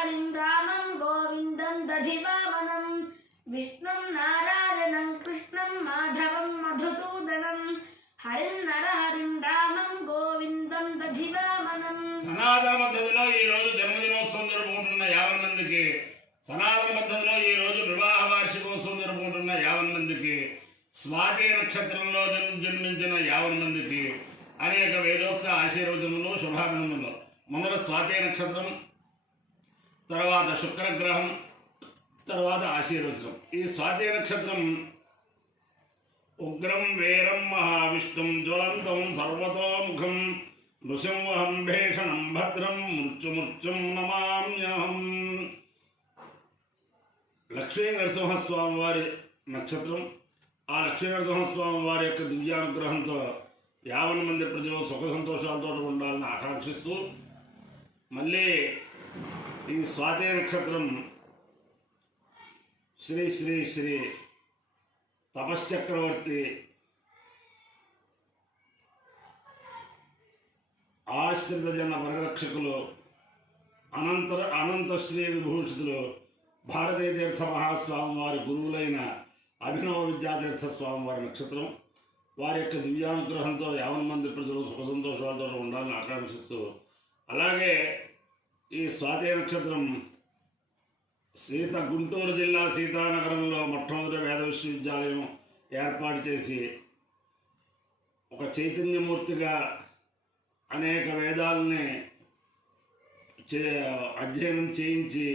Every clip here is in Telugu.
హరిం రామం గోవిందం దధివామనం విష్ణుం నారాయణం కృష్ణం మాధవం మధుసూదనం హరిం నరహరిం రామం గోవిందం దధివామనం. సనాతన పద్ధతిలో ఈ రోజు జన్మదినోత్సవం జరుపుకుంటున్న 50 మందికి, సనాతన పద్ధతిలో ఈ రోజు వివాహ వార్షికోత్సవం జరుపుకుంటున్న 50 మందికి, స్వాతి నక్షత్రంలో జన్మించిన 50 మందికి అనేక వేదోక్త ఆశీర్వచనములు శుభాభినందనలు. మొదట స్వాతి నక్షత్రం, తర్వాత శుక్రగ్రహం, తర్వాత ఆశీర్వచనం. ఈ స్వాతి నక్షత్రం ఉగ్రం వీరం మహావిష్ణుం జ్వలంతం సర్వతోముఖం నృసింహం భీషణం భద్రం మృత్యుమృత్యుం నమామ్యహం. లక్ష్మీ నరసింహస్వామి వారి నక్షత్రం. ఆ లక్ష్మీ నరసింహస్వామి వారి యొక్క దివ్యానుగ్రహంతో 50 మంది ప్రజలు సుఖ సంతోషాలతో ఉండాలని ఆకాంక్షిస్తూ, మళ్ళీ ఈ స్వాతి నక్షత్రం శ్రీ శ్రీ శ్రీ తపశ్చక్రవర్తి ఆశ్రిత జన వరరక్షకులు అనంత శ్రీ విభూషితులు భారతీయ తీర్థ మహాస్వామి వారి గురువులైన అభినవ విద్యాతీర్థ స్వామి వారి నక్షత్రం. వారి యొక్క దివ్యానుగ్రహంతో 50 మంది ప్రజలు సుఖ సంతోషాలతో ఉండాలని ఆకాంక్షిస్తూ, అలాగే ఈ స్వాతి నక్షత్రం గుంటూరు జిల్లా సీతానగరంలో మొట్టమొదటి వేద విశ్వవిద్యాలయం ఏర్పాటు చేసి ఒక చైతన్యమూర్తిగా అనేక వేదాలని అధ్యయనం చేయించి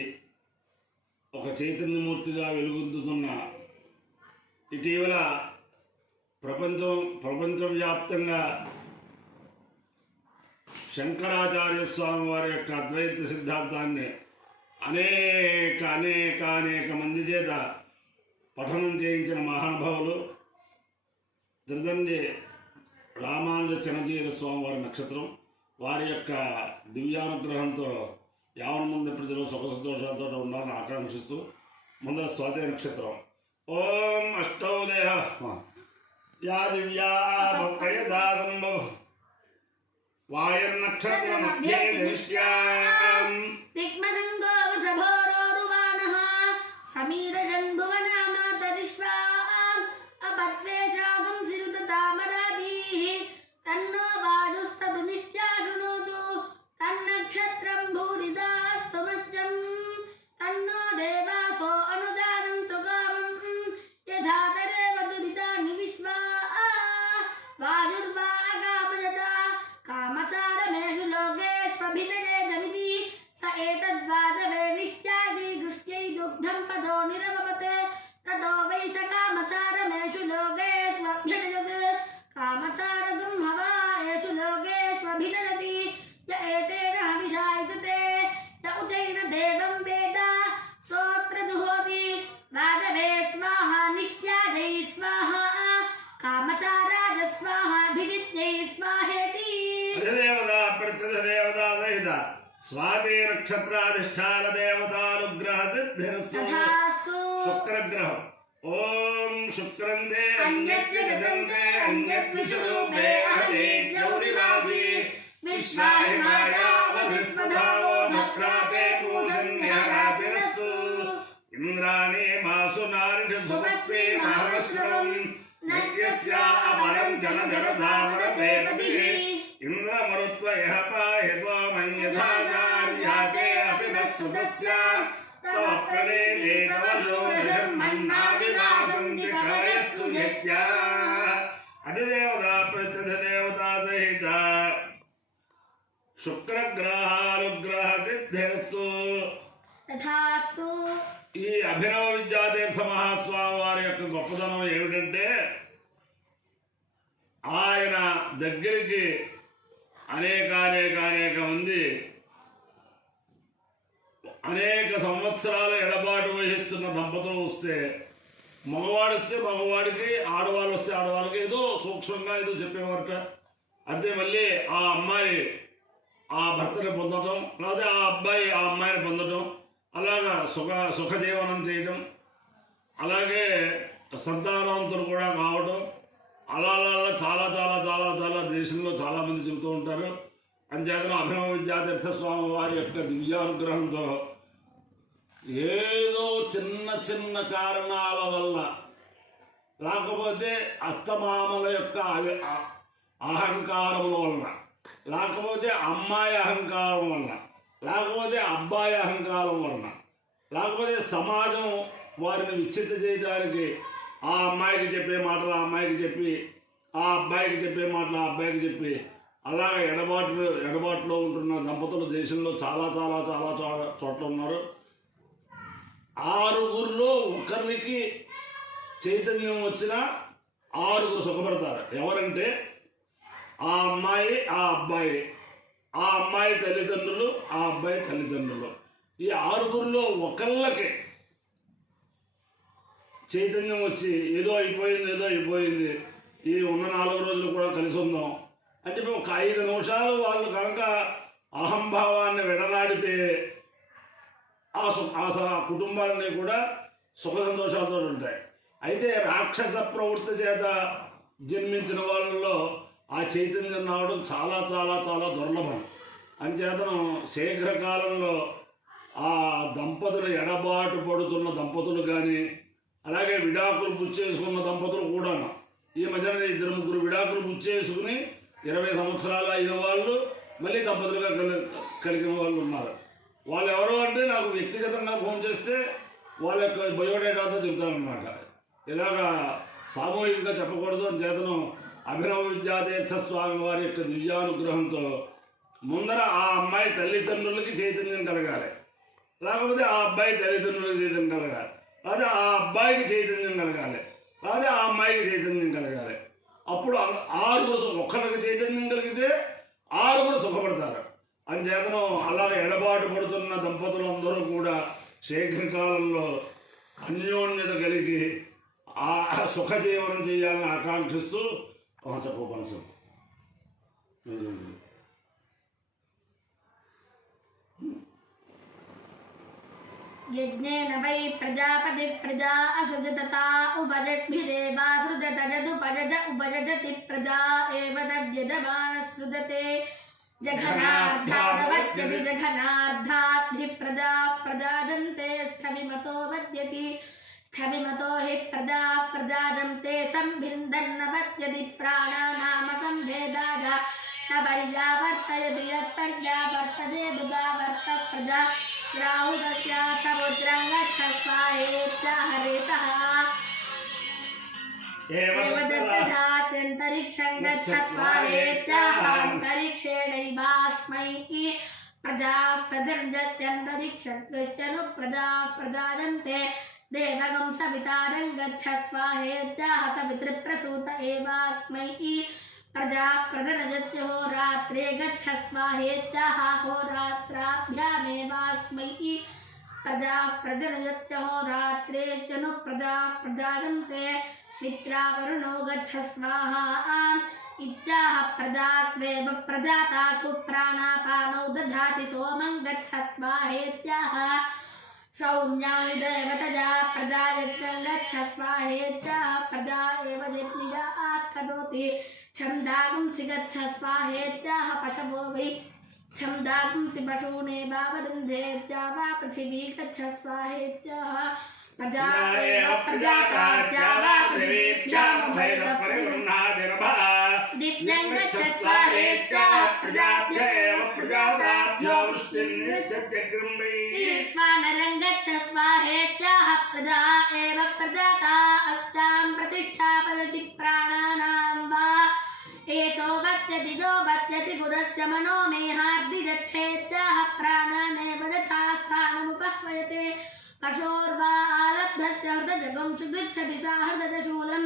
ఒక చైతన్యమూర్తిగా వెలుగొందుతున్న, ఇటీవల ప్రపంచవ్యాప్తంగా శంకరాచార్య స్వామి వారి యొక్క అద్వైత సిద్ధాంతాన్ని అనేక మంది చేత పఠనం చేయించిన మహానుభావులు త్రిదండి రామానుజ చినజీర స్వామి వారి నక్షత్రం. వారి యొక్క దివ్యానుగ్రహంతో 50 మంది ప్రజలు సుఖ సంతోషాలతో ఉండాలని ఆకాంక్షిస్తూ, ముందర స్వాతి నక్షత్రం. ఓం అష్టౌదేహ యా దివ్యా సంభవ వాయుర్నక్షత్ర మధ్యే దృశ్యాం దిగ్మజంగో వృషభోరోరువాణః సమీరజన్భువనామాతరిష్వాం అపద్వేషాగం సిరుత తామరాదీః తన్నో వాయుస్తదు నిత్యాశృణోతు తన్నక్షత్రం భూరిదాస్తు మధ్యం తన్నో దేవాసో అనుజానంతు కామం యథా తరేవ దురితాని విశ్వా వాయుర్వా అగామయత కామచారమేషు లోకేష్వభిజయే జమితి స ఏతద్వాదవే నిష్ట్యాది దృష్ట్యై దుగ్ధం పదో నిరవపతే తతో వై స కామచారమేషు లోకేష్వభ్యజయత్ కామచారగం హవా ఏషు లోకేష్వభిజయతి య ఏతేన హవిషాయితతే య ఉచైన దేవం వేద సోత్ర జుహోతి వాదవే స్వాహా నిష్ట్యాదై స్వాహా కామచారాయ స్వాహా అభిజిత్యై స్వాహేతి. దేవతా సహిత స్వాతి నక్షత్రాధిష్టాన దేవతానుగ్రహ సిద్ధిరస్తు. శుక్రగ్రహం. ఓం శుక్రందే అన్యద్విదంతే అన్యద్విషురూపే అహమే గౌరివాసి విశ్వాహిమాయా వసిస్వధావో భక్రాతే పూజన్యరాతిరస్తు. ఇంద్రాణి మాసు నారిషు సుమత్తే మహాశ్రవం నత్యస్యా అపరం జలధర సామరతే పతిః ఇంద్రమరుత్వ యః పాహి సోమం యథాచార్యాతే అపి వస్సుతస్య తవ ప్రణేనే తవ శౌరశర్మన్నాదివాసంతి కవయస్సు నిత్యా. అధిదేవతా ప్రత్యధిదేవతా సహిత శుక్రగ్రహానుగ్రహ సిద్ధిరస్తు. తథాస్తు. ఈ అభినవ విద్యాతీర్థ మహాస్వామి వారి యొక్క గొప్పతనం ఏమిటంటే, ఆయన దగ్గరికి అనేక మంది అనేక సంవత్సరాలు ఎడబాటు వహిస్తున్న దంపతులు వస్తే, మగవాడు వస్తే మగవాడికి, ఆడవాళ్ళు వస్తే ఆడవాళ్ళకి ఏదో సూక్ష్మంగా ఏదో చెప్పేవారట. అంతే మళ్ళీ ఆ అమ్మాయి ఆ భర్తని పొందటం, లేదా ఆ అబ్బాయి ఆ అమ్మాయిని పొందటం, అలాగా సుఖజీవనం చేయటం, అలాగే సంతానవంతులు కూడా కావటం, అలా చాలా చాలా చాలా చాలా దేశంలో చాలామంది చెబుతూ ఉంటారు. అంచేతన అభినవ విద్యాతీర్థ స్వామి వారి యొక్క దివ్యానుగ్రహంతో ఏదో చిన్న చిన్న కారణాల వల్ల, లేకపోతే అత్తమామల యొక్క అహంకారముల వల్ల, లేకపోతే అమ్మాయి అహంకారం వల్ల, లేకపోతే అబ్బాయి అహంకారం వలన, లేకపోతే సమాజం వారిని విచ్ఛిన్న చేయడానికి ఆ అమ్మాయికి చెప్పే మాటలు ఆ అమ్మాయికి చెప్పి, ఆ అబ్బాయికి చెప్పే మాటలు ఆ అబ్బాయికి చెప్పి, అలాగ ఎడబాటులో ఉంటున్న దంపతులు దేశంలో చాలా చాలా చాలా చోట్ల ఉన్నారు. 6గురిలో ఒకరికి చైతన్యం వచ్చినా 6గురు సుఖపడతారు. ఎవరంటే ఆ అమ్మాయి, ఆ అబ్బాయి, ఆ అమ్మాయి తల్లిదండ్రులు, ఆ అబ్బాయి తల్లిదండ్రులు. ఈ 6గురిలో ఒకళ్ళకి చైతన్యం వచ్చి ఏదో అయిపోయింది, ఈ ఉన్న 4 రోజులు కూడా కలిసి ఉందాం అని చెప్పి ఒక 5 నిమిషాలు వాళ్ళు కనుక అహంభావాన్ని విడనాడితే ఆ కుటుంబాలన్నీ కూడా సుఖ సంతోషాలతో ఉంటాయి. అయితే రాక్షస ప్రవృత్తి చేత జన్మించిన వాళ్ళలో ఆ చైతన్యం రావడం చాలా చాలా చాలా దుర్లభం. అంచేతను శీఘ్రకాలంలో ఆ దంపతులు ఎడబాటు పడుతున్న దంపతులు కానీ, అలాగే విడాకులు పుచ్చేసుకున్న దంపతులు కూడాను, ఈ మధ్యన 2-3 విడాకులు పుచ్చేసుకుని 20 సంవత్సరాలు అయిన వాళ్ళు మళ్ళీ దంపతులుగా కలిగిన వాళ్ళు ఉన్నారు. వాళ్ళు ఎవరో అంటే నాకు వ్యక్తిగతంగా ఫోన్ చేస్తే వాళ్ళ యొక్క బయోడేటాతో చెప్తారనమాట. ఇలాగా సామూహికంగా చెప్పకూడదు అని చేతను అభినవ విద్యాతీర్థ స్వామి వారి యొక్క దివ్యానుగ్రహంతో ముందర ఆ అమ్మాయి తల్లిదండ్రులకి చైతన్యం కలగాలి, లేకపోతే ఆ అబ్బాయి తల్లిదండ్రులకి చైతన్యం కలగాలి, లేదా ఆ అబ్బాయికి చైతన్యం కలగాలి, లేదా ఆ అమ్మాయికి చైతన్యం కలగాలి. అప్పుడు 6గురు ఒక్కరికి చైతన్యం కలిగితే 6గురు సుఖపడతారు. అంచేతను అలాగే ఎడబాటు పడుతున్న దంపతులందరూ కూడా శీఘ్రకాలంలో అన్యోన్యత కలిగి ఆ సుఖజీవనం చేయాలని ఆకాంక్షిస్తూ చెప్పు మనసు. యజ్ఞేన వై ప్రజాపతి ప్రజా అసృజత ఉపజద్భిరేవాసృజత జదుపజజ ఉపజజతి ప్రజా ఏవ తద్యజమానసృజతే జఘనార్థాదవద్యతి జఘనార్థాద్ధి ప్రజా ప్రజాజంతే స్థవిమతో వద్యతి స్థవిమతో హి ప్రజా ప్రజాజంతే సంభిందన్నవద్యతి ప్రాణానామ సంభేదాయ న పర్యావర్తయతి యత్పర్యావర్తతే దుదావర్త ప్రజా రాహుదస్య సముద్రం గచ్చస్వాహేత్యాహరేతః ఏవదత్తథాత్యంతరిక్షం గచ్చస్వాహేత్యాహ అంతరిక్షేణైవాస్మై ప్రజా ప్రదర్జత్యంతరిక్షం గచ్చను ప్రజా ప్రజాజంతే దేవగం సవితారం గచ్చస్వాహేత్యాహ సవితృప్రసూత ఏవాస్మై ప్రజా ప్రజనజత్యహోరాత్రే గచ్చస్వాహేత్యాహ హోరాత్రాభ్యామేవాస్మై ప్రజా ప్రజనజత్యహోరాత్రే జను ప్రజా ప్రజాజంతే మిత్రావరుణో గచ్చస్వాహా ఇత్యాహ ప్రజాస్వేవ ప్రజాతాసు ప్రాణాపానౌ దధాతి సోమం గచ్చస్వాహేత్యాహ సౌమ్యాని దేవతజా ప్రజాయత్నం గచ్చస్వాహేత్యాహ ప్రజా ఏవ యజ్ఞిజా ఆకరోతి ఛందాగుంసి గచ్చస్వాహేత్యాహ పశవో వై ఛందాగుంసి పశూనేవావరుంధేత్యా వా పృథివీ గచ్చస్వాహేత్యాహ ప్రజా ఏవ ప్రజాతాత్యా వా పృథివీభ్యామభయపరిగృహ్ణాదిరభా దివ్యం గచ్చస్వాహేత్యాహ ప్రజాభ్యేవ ప్రజాతాభ్యో వృష్టిర్నిచ్చత్యగ్రంభై ఈశ్వానరం గచ్చస్వాహేత్యాహ ప్రజా ఏవ ప్రజాతా అష్టాం ప్రతిష్టాపయతి ప్రాణానాం వా ఏషో వత్యతి జో వత్యతి గురస్య మనో మేహార్ది గచ్చేత్యాహ ప్రాణానేవ యథా స్థానముపహ్వయతే పశోర్వా ఆలబ్ధస్య హృదజగం సుగృచ్చతి సా హృదజశూలం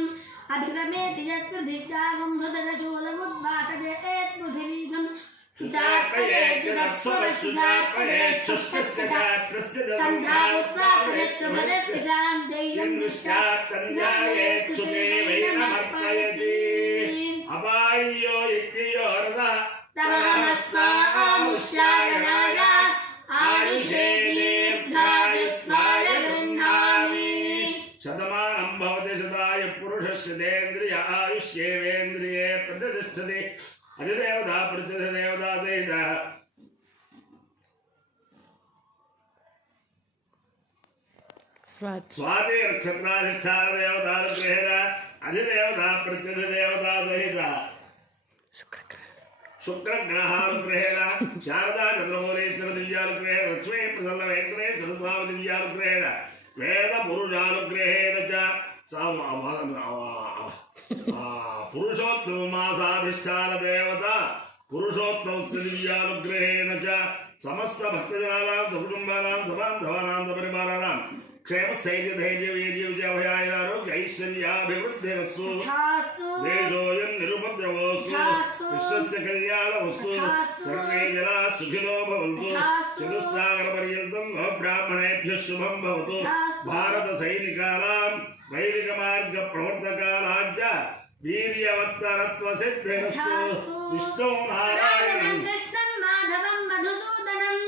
అభిసమేతి యత్పృథివ్యాగం హృదజశూలముద్వాసయేత్ పృథివీగం అపాయ్యో యజ్ఞయో రస తమహమస్మాముష్యాయనాయ ఆయుషే దీర్ఘాయుత్వాయ గృహ్ణామి శతమానం భవతి శతాయ పురుషస్యేంద్రియ ఆయుష్యేవేంద్రియే ప్రతిష్టతి అధిదేవతా ప్రతిదేవతా సహిత స్వాతి నక్షత్రాధిష్టాన దేవతానుగ్రహేణ అధిదేవత ప్రత్యధిదేవతా సహిత శుక్రగ్రహానుగ్రహేణ శారదా చంద్రమౌళేశ్వర దివ్యానుగ్రహేణ లక్ష్మీ ప్రసన్న వెంకటేశ్వర స్వామి దివ్యానుగ్రహేణ వేద పురుషానుగ్రహేణ చ పురుషోత్తమ మాసాధిష్టాన దేవత పురుషోత్తమస్య దివ్యానుగ్రహేణ చ సమస్త భక్తజనానాం సకుటుంబానాం సబాంధవానాం సపరివారాణాం క్షేమ స్థైర్య ధైర్య వీర్య విజయభయారోగ్య ఐశ్వర్యాభివృద్ధిరస్సు దేశోయం నిరుపద్రవోస్తు విశ్వస్య కళ్యాణవస్తు సర్వే జనా సుఖినో భవంతు చతుస్సాగర పర్యంతం గో బ్రాహ్మణేభ్యః శుభం భవతు భారత సైనికానాం వైదిక మార్గ ప్రవర్తకానాంచ వీర్యవర్ధనత్వ సిద్ధిరస్తు విష్ణు నారాయణం కృష్ణం మాధవం మధుసూదనం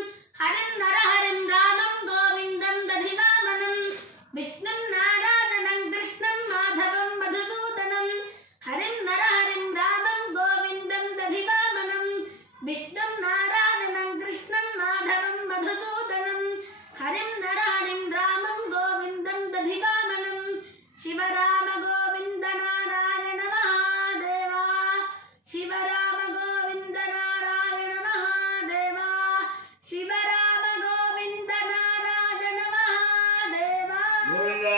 హరిం నరహరిం రామం గోవిందం దధివామనం విష్ణుం నారాయణం కృష్ణం మాధవం మధుసూదనం హరిం నరహరిం రామం గోవిందం దధివామనం విష్ణుం నారాయణం కృష్ణం మాధవం మధుసూదనం హరిం నరహరిం రామం గోవిందం దధివామనం శివరామ గోవింద నారాయణ మహాదేవా శివరామ గోవింద నారాయణ మహాదేవా శివరామ గోవింద నారాయణ మహాదేవా గోవింద